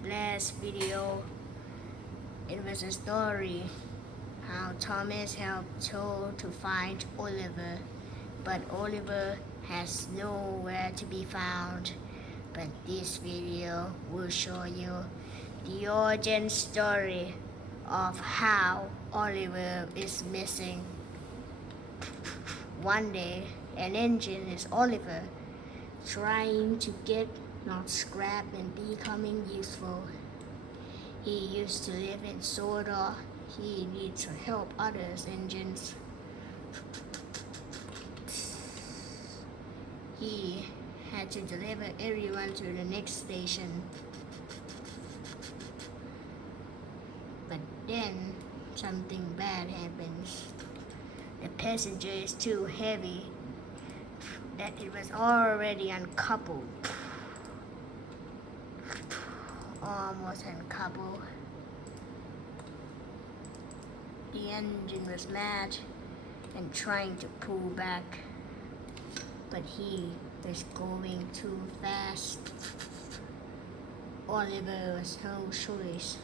the last video, it was a story how Thomas helped Joe to find Oliver, but Oliver has nowhere to be found. But this video will show you the origin story of how Oliver is missing. One day, an engine is Oliver trying to get not scrap and becoming useful. He used to live in Sodor. He needs to help others engines. He had to deliver everyone to the next station. But then something bad happens. The passenger is too heavy that it was already uncoupled. Almost uncoupled. The engine was mad and trying to pull back, but he was going too fast. Oliver was no choice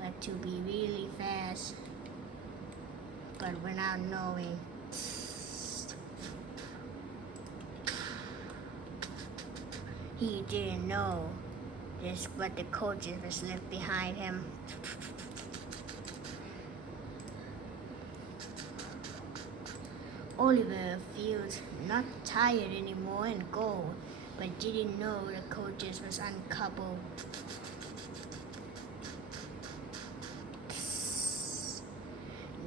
but to be really fast, but without knowing. He didn't know this, but the coaches was left behind him. Oliver feels not tired anymore and go, but didn't know the coaches was uncoupled.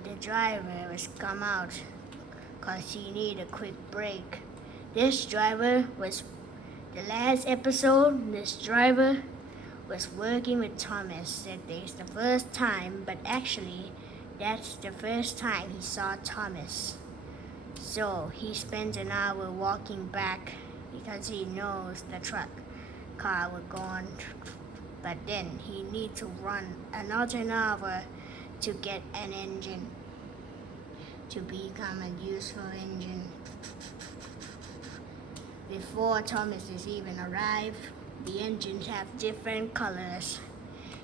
The driver was come out cause he needed a quick break. This driver was the last episode. This driver was working with Thomas that day. It's the first time, but actually that's the first time he saw Thomas. So he spends an hour walking back because he knows the car was gone. But then he needs to run another hour to get an engine, to become a useful engine. Before Thomas is even arrived, the engines have different colors.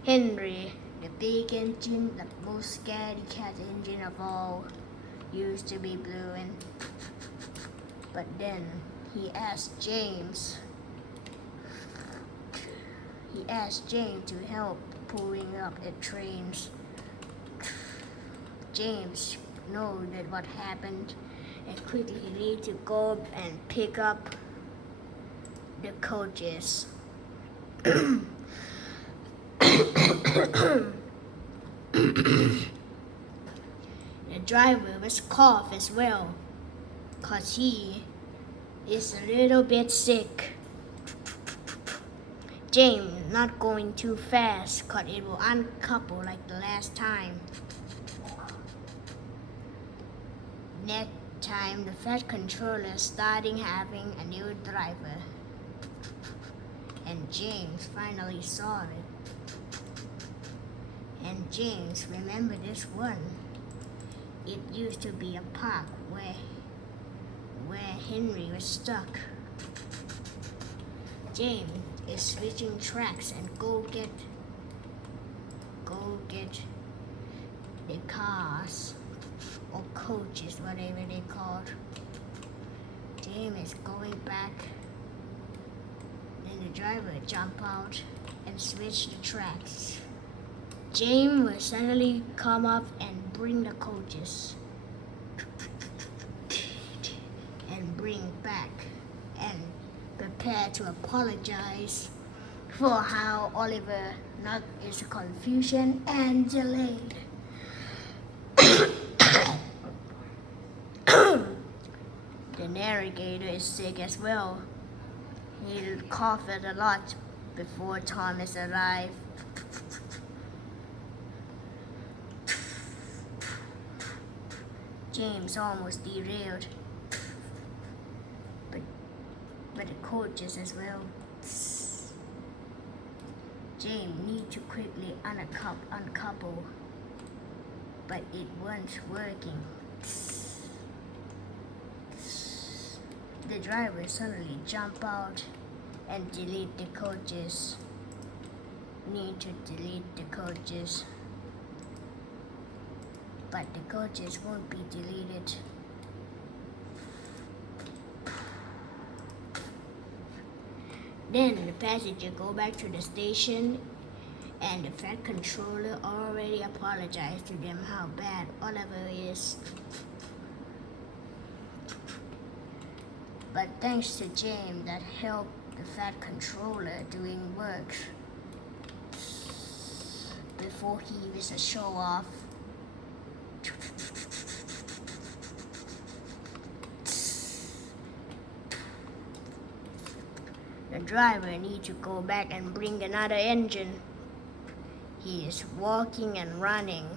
Henry, the big engine, the most scaredy cat engine of all, used to be blue, but then he asked James to help pulling up the trains. James know that what happened and quickly need to go and pick up the coaches. The driver was cough as well, cause he is a little bit sick. James not going too fast, cause it will uncouple like the last time. Next time, the flight controller starting having a new driver, and James finally saw it. And James remembered this one. It used to be a park where Henry was stuck. James is switching tracks and go get the cars or coaches, whatever they called. James is going back. Then the driver jump out and switch the tracks. James will suddenly come up and bring the coaches and bring back and prepare to apologize for how Oliver not is confusion and delayed. The navigator is sick as well. He coughed a lot before Thomas arrived. James almost derailed, but the coaches as well. James need to quickly uncouple, but it wasn't working. The driver suddenly jumped out and delete the coaches. need to delete the coaches, but the coaches won't be deleted. Then the passenger go back to the station, and the fat controller already apologized to them how bad Oliver is. But thanks to James that helped the fat controller doing work before he was a show off. The driver needs to go back and bring another engine. He is walking and running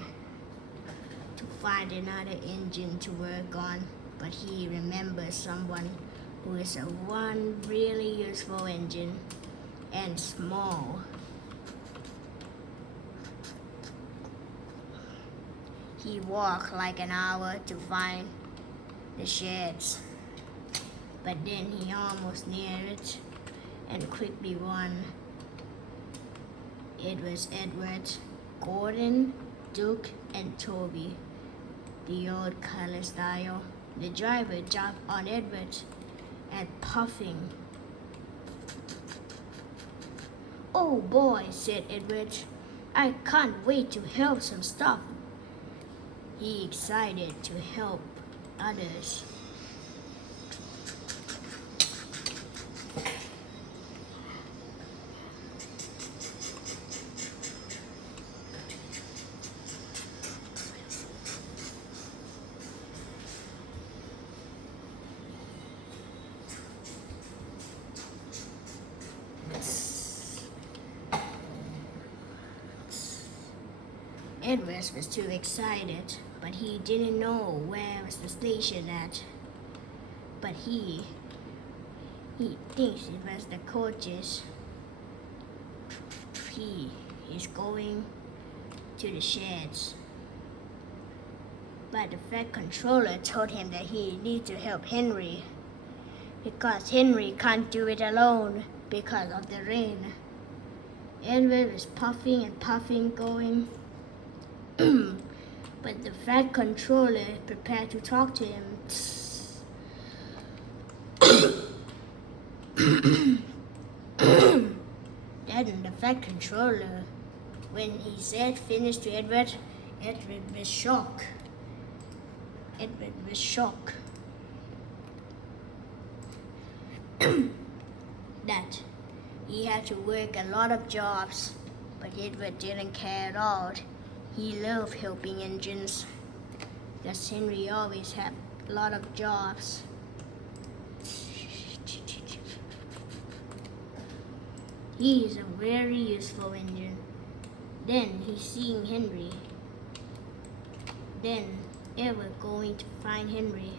to find another engine to work on, but he remembers someone who is a one really useful engine and small. He walked like an hour to find the sheds, but then he almost near it and quickly won. It was Edward, Gordon, Duke, and Toby, the old color style. The driver jumped on Edward and puffing. "Oh boy," said Edward, "I can't wait to help some stuff." He excited to help others. Edward was too excited, but he didn't know where was the station at. But he thinks it was the coaches. He is going to the sheds. But the fat controller told him that he needs to help Henry because Henry can't do it alone because of the rain. Edward was puffing and puffing going. But the fat controller prepared to talk to him. Then the fat controller, when he said finish to Edward, Edward was shocked. Edward was shocked that he had to work a lot of jobs, but Edward didn't care at all. He loved helping engines, because Henry always had a lot of jobs. He is a very useful engine. Then he's seeing Henry. Then Edward going to find Henry.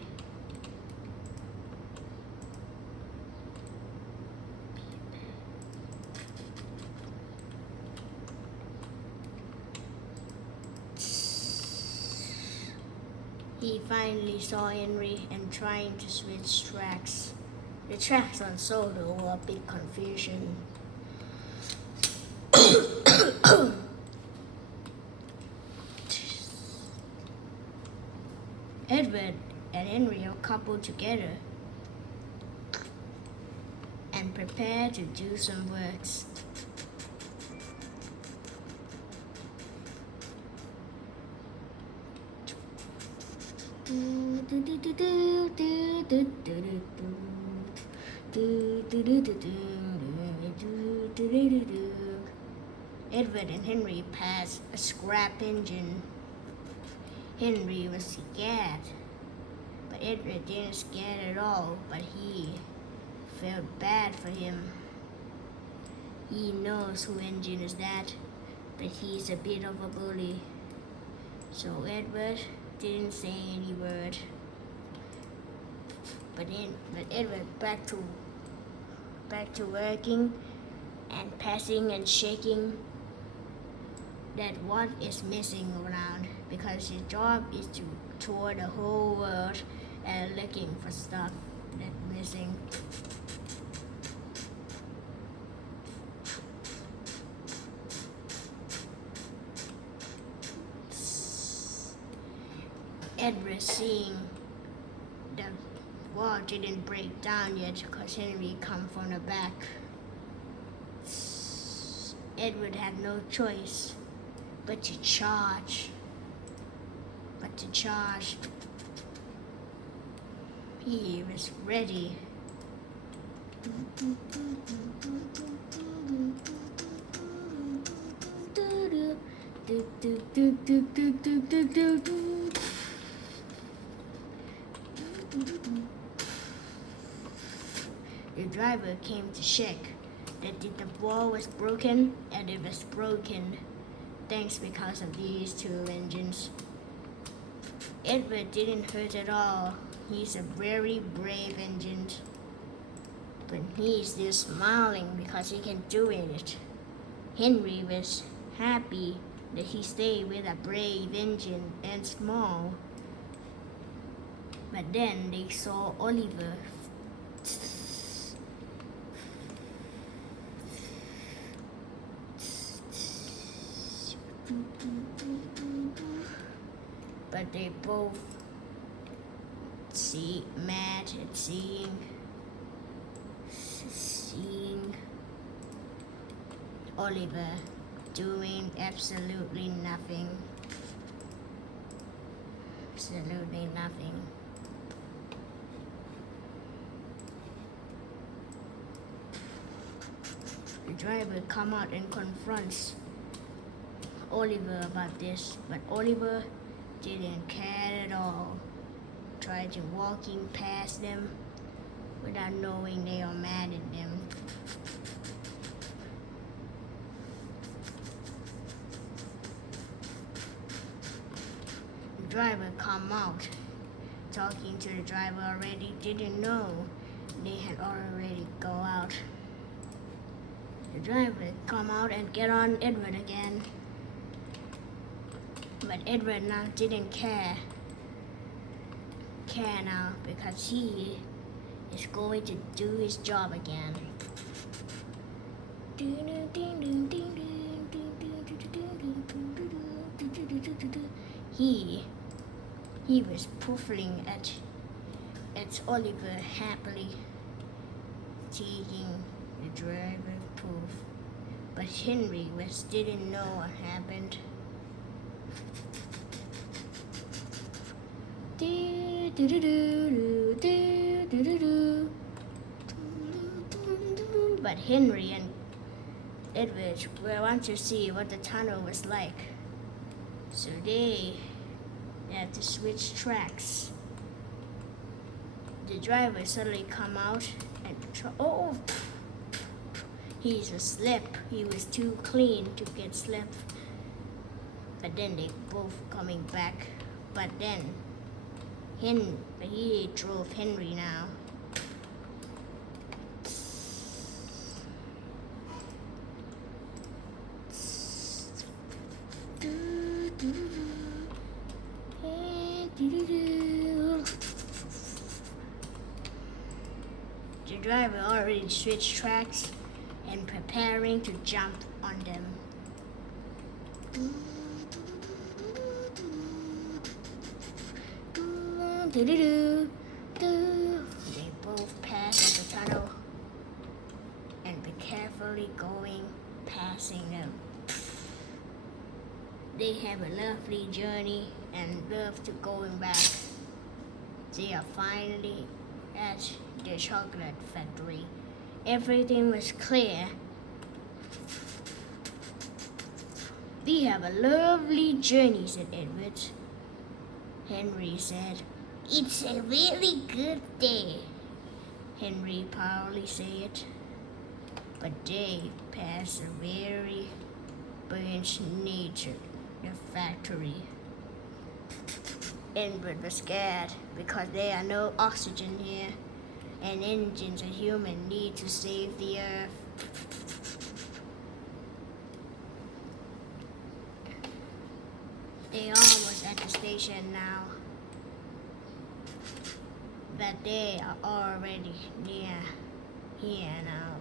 He finally saw Henry and trying to switch tracks. The tracks on Solo were a big confusion. Edward and Henry are coupled together and prepare to do some works. Edward and Henry passed a scrap engine. Henry was scared, but Edward didn't scared at all, but he felt bad for him. He knows who engine is that, but he's a bit of a bully. So Edward didn't say any word. But Edward back to working and passing and shaking that what is missing around, because his job is to tour the whole world and looking for stuff that's missing. Edward, seeing the wall didn't break down yet because Henry come from the back, Edward had no choice but to charge. He was ready. The driver came to check that the wall was broken, and it was broken thanks because of these two engines. Edward didn't hurt at all. He's a very brave engine. But he's still smiling because he can do it. Henry was happy that he stayed with a brave engine and small. But then they saw Oliver. But they both mad at seeing Oliver doing absolutely nothing. Absolutely nothing. The driver come out and confronts Oliver about this, but Oliver didn't care at all. Tried to walking past them without knowing they are mad at them. The driver come out. Talking to the driver already didn't know they had already go out. The driver come out and get on Edward again. But Edward now didn't care now because he is going to do his job again. He was puffing at Oliver happily, taking the driver puff. But Henry didn't know what happened. But Henry and Edward want to see what the tunnel was like, so they had to switch tracks. The driver suddenly come out and he's a slip. He was too clean to get slipped. But then they both coming back. But then he drove Henry now. The driver already switched tracks and preparing to jump on them. They both pass the tunnel and be carefully passing them. They have a lovely journey and love to going back. They are finally at the chocolate factory. Everything was clear. We have a lovely journey, said Edward. Henry said, "It's a really good day." Henry proudly said. But they passed a very branch nature, the factory. Edward was scared because there are no oxygen here, and engines a human need to save the earth. They almost at the station now, but they are already near here now.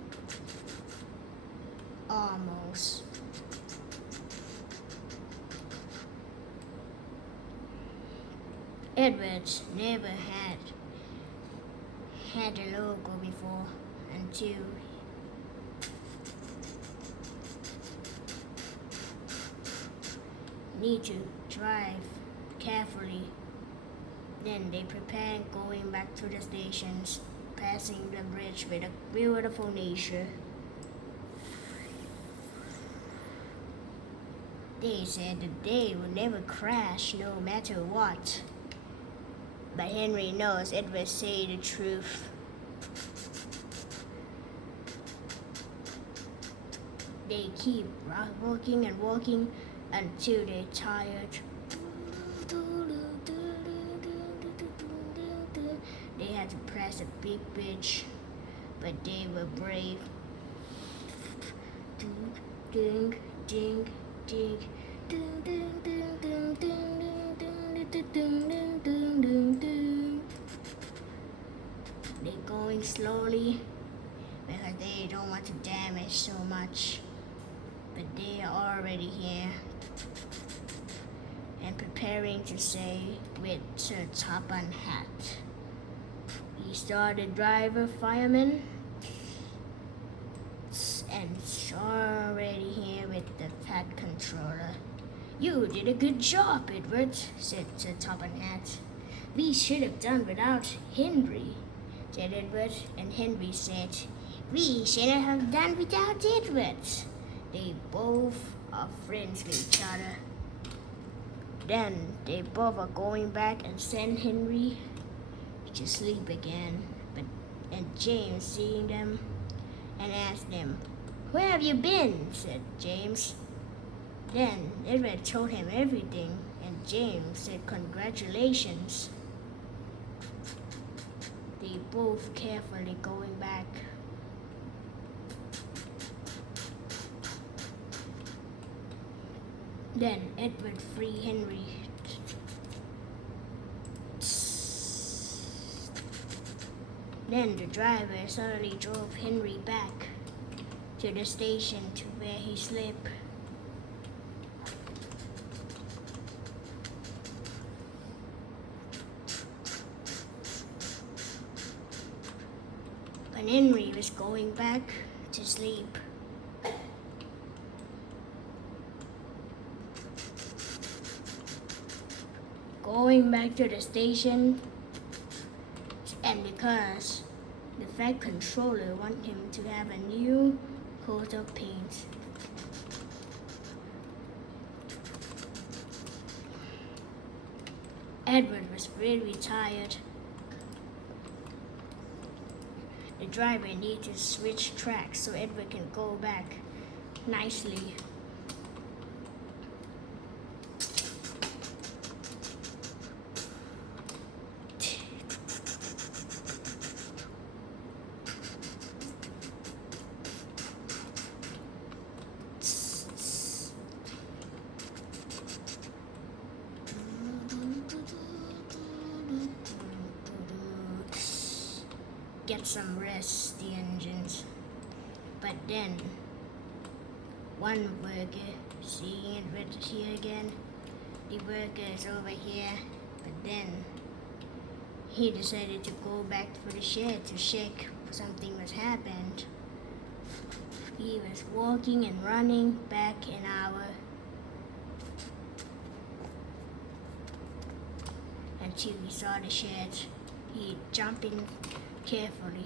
Almost. Edwards never had a logo before until need to drive carefully. Then they prepared going back to the stations, passing the bridge with a beautiful nature. They said that they would never crash no matter what. But Henry knows Edward say the truth. They keep walking and walking until they're tired. They had to press a big bridge, but they were brave. Ding, ding, ding, ding, ding, ding, ding, ding, ding, ding, ding. They're going slowly because they don't want to damage so much. But they are already here and preparing to say with Sir Topham Hatt. He started driver, fireman, and it's already here with the Fat Controller. You did a good job, Edward, said Sir Topham Hatt. We should have done without Henry, said Edward, and Henry said, we shouldn't have done without Edward. They both are friends with each other. Then they both are going back and send Henry to sleep again. And James seeing them and asked them, where have you been? Said James. Then Edward told him everything, and James said congratulations. They both carefully going back. Then Edward freed Henry. Then the driver suddenly drove Henry back to the station to where he slept. When Henry was going back to sleep, going back to the station, and because the Fat Controller want him to have a new coat of paint. Edward was really tired. The driver needed to switch tracks so Edward can go back nicely. Get some rest, the engines. But then, one worker, seeing Edward here again, the worker is over here, but then he decided to go back for the shed to check if something was happened. He was walking and running back an hour until he saw the shed. He jumped in carefully,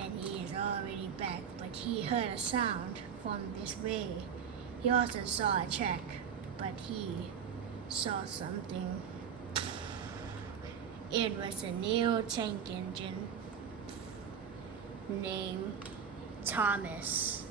and he is already back, but he heard a sound from this way. He also saw a track, but he saw something. It was a new tank engine named Thomas.